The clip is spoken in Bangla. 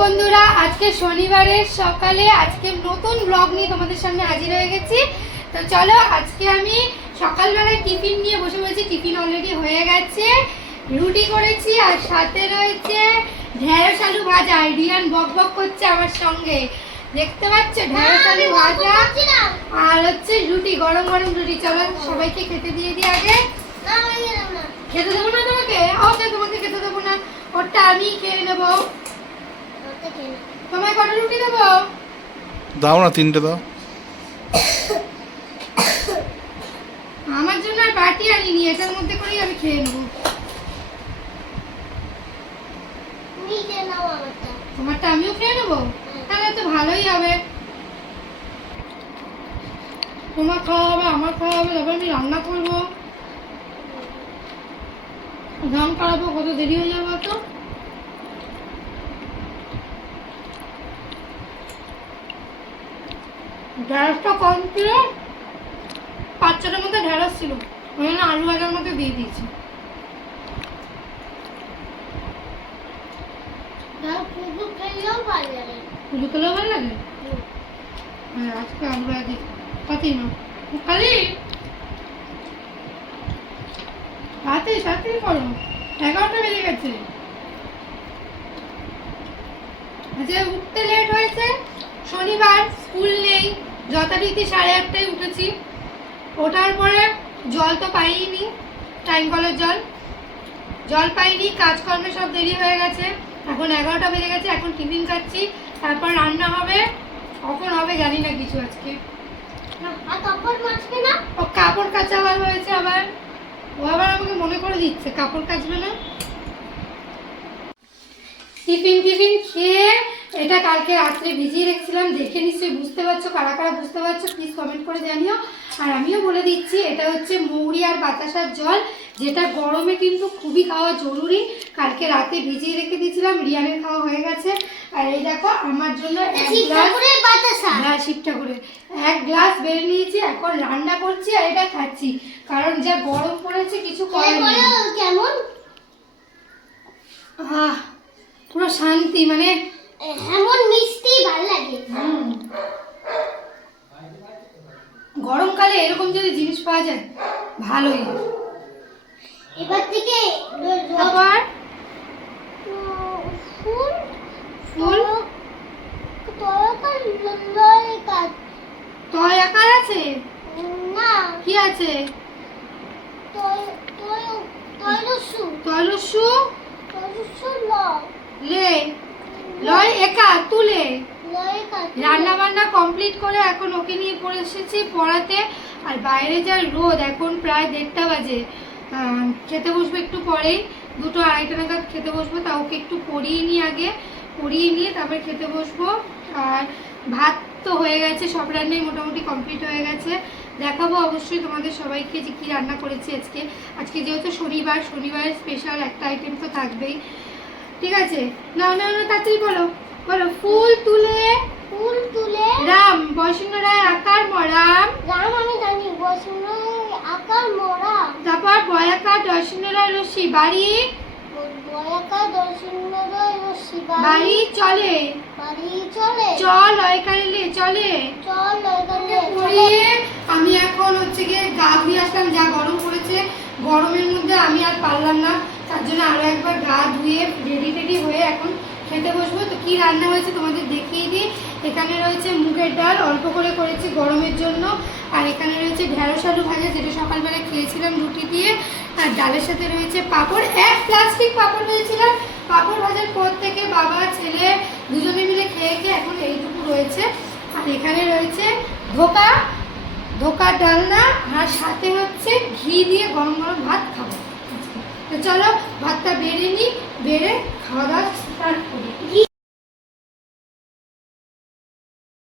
বন্ধুরা, আজকে শনিবারের সকালে আজকে নতুন ব্লগ নিয়ে তোমাদের সামনে হাজির হয়ে গেছি। তো চলো, আজকে আমি সকালবেলায় টিফিন নিয়ে বসে পড়েছি। টিফিন অলরেডি হয়ে গেছে, রুটি করেছি আর সাথে রয়েছে ঢেঁড়স আলু ভাজা। রিয়ান বক বক করছে আমার সঙ্গে, দেখতে পাচ্ছ? ঢেঁড়স আলু ভাজা আর হচ্ছে রুটি, গরম গরম রুটি। চলো সবাইকে খেতে দিয়ে দিই। আগে খেতে দেবো না তোমাকে? ওকে, তোমাকে খেতে দেবো না, ওটা আমি খেয়ে নেবো। তোমায় কটা রুটি দেবো? দাও না, তিনটে দাও। আমার জন্য আর বাটি আনিনি, এটার মধ্যে করেই আমি খেয়ে নেবো। তোমারটা আমিও খেয়ে নেবো, তাহলে তো ভালোই হবে। তোমার খাওয়া হবে, আমার খাওয়া হবে, তারপর আমি রান্না করবো, ধান কাটাবো, কত দেরি হয়ে যাবে তো। ঢেঁড়সটা কম ছিল, 5-6টার মধ্যে ঢেঁড়স ছিল, ওই জন্য আলু ভাজার মধ্যে দিয়ে দিয়েছি। পুজো খেলেও ভালো লাগে। হ্যাঁ, আজকে আলু ভাজা দিই। কতই না খালি সাথে সাথে করো, 11টা বেজে গেছে। আজকে উঠতে লেট হয়েছে, শনিবার, স্কুল নেই। যথারীতি 8:30টায় উঠেছি। ওঠার পরে জল তো পাইনি, টাইম কলের জল পাইনি, কাজকর্মে সব দেরি হয়ে গেছে। এখন 11টা বেজে গেছে, এখন টিফিন খাচ্ছি, তারপর রান্না হবে। কখন হবে জানি না কিছু আজকে। ও কাপড় কাচাবার হয়েছে আবার, ও আবার আমাকে মনে করে দিচ্ছে কাপড় কাচবে না। টিফিন খেয়ে, এটা কালকে রাত্রে ভিজিয়ে রেখেছিলাম, দেখে নিশ্চয়ই বুঝতে পারছো। কারা কারা বুঝতে পারছো প্লিজ কমেন্ট করে জানিও। আর আমিও বলে দিচ্ছি, এটা হচ্ছে মৌরি আর বাতাসার জল, যেটা গরমে কিন্তু খুবই খাওয়া জরুরি। কালকে রাতে ভিজিয়ে রেখে দিয়েছিলাম, রিয়ানের খাওয়া হয়ে গেছে। আর এই দেখো আমার জন্য 1 গ্লাস বেড়ে নিয়েছি, এখন রান্না করছি আর এটা খাচ্ছি, কারণ যা গরম পড়েছে কিছু করার নেই। কেমন পুরো শান্তি, মানে এমন মিষ্টি ভালো লাগে। গরমকালে এরকম যদি জিনিস পাওয়া যায় ভালোই। এবার থেকে আবার ফুল তয় আকার আছে না, কি আছে? তয়লসু লে লয় একা তুলে। রান্না বান্না কমপ্লিট করে এখন ওকে নিয়ে পড়ে এসেছি পড়াতে। আর বাইরে যা রোদ, এখন প্রায় 1:30 বাজে। খেতে বসবো একটু পরেই, 2-2:30 নাগাদ খেতে বসবো। তা ওকে একটু পড়িয়ে নিই, আগে পড়িয়ে নিয়ে তারপরে খেতে বসবো। আর ভাত তো হয়ে গেছে, সব রান্নাই মোটামুটি কমপ্লিট হয়ে গেছে। দেখাবো অবশ্যই তোমাদের সবাইকে যে কী রান্না করেছি আজকে যেহেতু শনিবারের স্পেশাল একটা আইটেম তো থাকবেই। ঠিক আছে, না তাড়াতাড়ি বলো। ফুল তুলে রাম, বয়সিংহ রায় আকার মরাম। আমি জানি, বয়সিংহ আকার মরাম। তারপর বয়াকার দর্শিংহ রায় রশ্মি বাড়ি, বাড়ি চলে, চল লয়কারিলে চলে। আমি এখন হচ্ছে গিয়ে গা ধুয়ে আসলাম, যা গরম পড়েছে, গরমের মধ্যে আমি আর পারলাম না, তার জন্য আরো একবার গা ধুয়ে রেডি হয়ে এখন খেতে বসবো। তো কি রান্না হয়েছে তোমাদের দেখিয়ে দিই। এখানে রয়েছে মুগের ডাল, অল্প করে করেছি গরমের জন্য। আর এখানে রয়েছে ঢেঁড়স আলু ভাজা, যেটা সকালবেলা খেয়েছিলাম রুটি দিয়ে। আর ডালের সাথে রয়েছে পাঁপড়, 1 প্লাস্টিক পাঁপড় হয়েছিলাম। পাঁপড় ভাজার পর থেকে বাবা ছেলে দুজনে মিলে খেয়ে এখন এইটুকু রয়েছে। আর এখানে রয়েছে ধোকা ডালনা, আর সাথে হচ্ছে ঘি দিয়ে গরম গরম ভাত খাবো। তো চলো ভাতটা বেড়ে নিই, বেড়ে খাওয়া দাওয়া স্টার্ট করি।